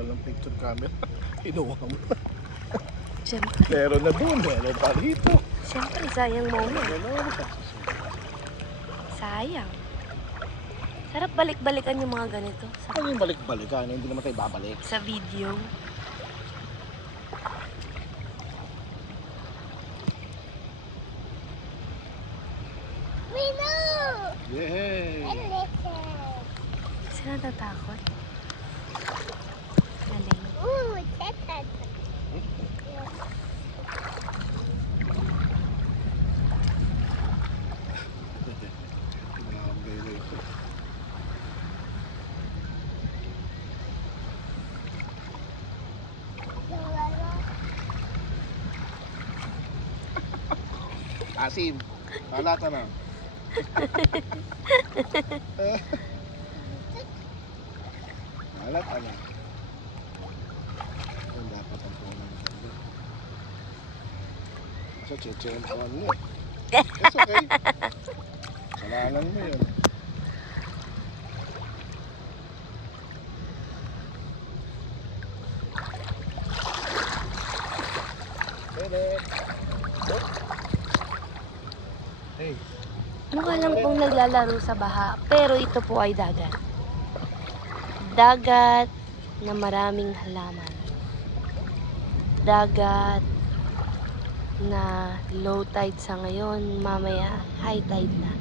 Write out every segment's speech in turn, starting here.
Wala lang picture camera. Kinuha mo. Siyempre, Meron na doon, meron pa rito. siyempre, sayang moment. Meron. Sayang. Sarap balik-balikan yung mga ganito Ano yung balik-balikan? Hindi naman tayo babalik. sa video. Yay! Kasi natatakot. Galing. Pinakambelo ito. Asim. Halata na. Halata na. Ang dapat ang punan. Sa chechen on mo. It's okay. Salanan mo yun. Hey. Mukha lang pong naglalaro sa baha, pero ito po ay dagat. Dagat na maraming halaman. Dagat na low tide sa ngayon, mamaya high tide na.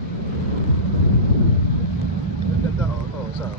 Ang ganda oh. Oh, sa